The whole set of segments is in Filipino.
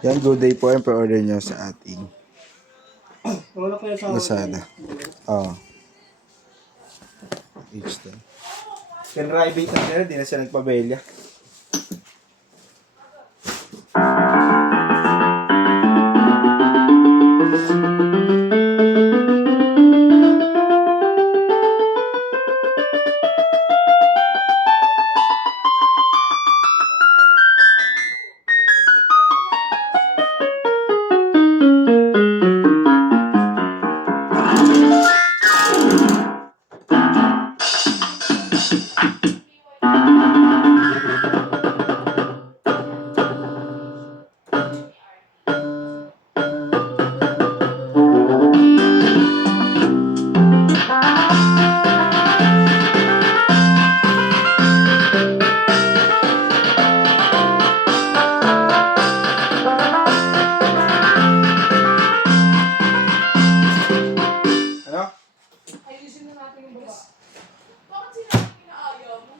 Yan, good day po yung pa-order nyo sa ating Wala ko yung sa Lazada. Oo. H10. Pinribate na sila, di na siya nagpabelya. Ano? Ayusin na natin yung baba. Bakit sila pinaayaw mo?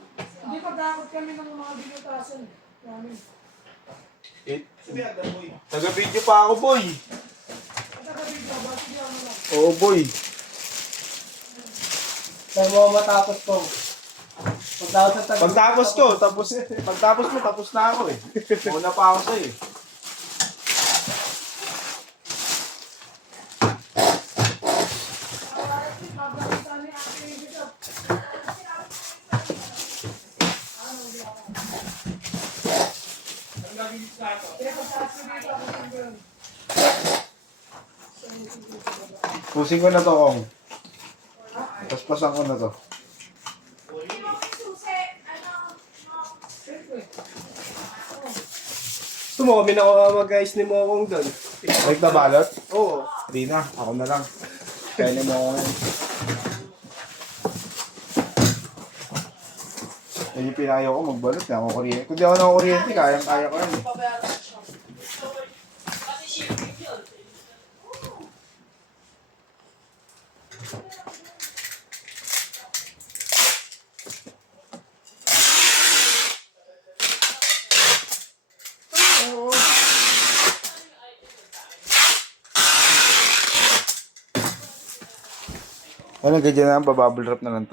Hindi pagkakot kami ng mga binutasan namin. Taga-video pa ako, boy. Pagkakabig ka, bakit hindi ako lang? Oo, boy. Kaya mo matapos ko. Pagtapos ko, pagtapos mo, tapos na ako eh. Una pa ako sa'yo eh. Pusing ko na to, Kong. Paspasan ko na to. Gusto mo kami na mag-guys ni Mokong doon. Nagbabalot? Oo. Di na, ako na lang. Kaya mo ako ngayon. Yan yung pinayaw ko, magbalot na ako kuryente. Kung di ako nakakuryente, kayang-kaya ko yan. Ano, ganyan na, babubble wrap na lang to.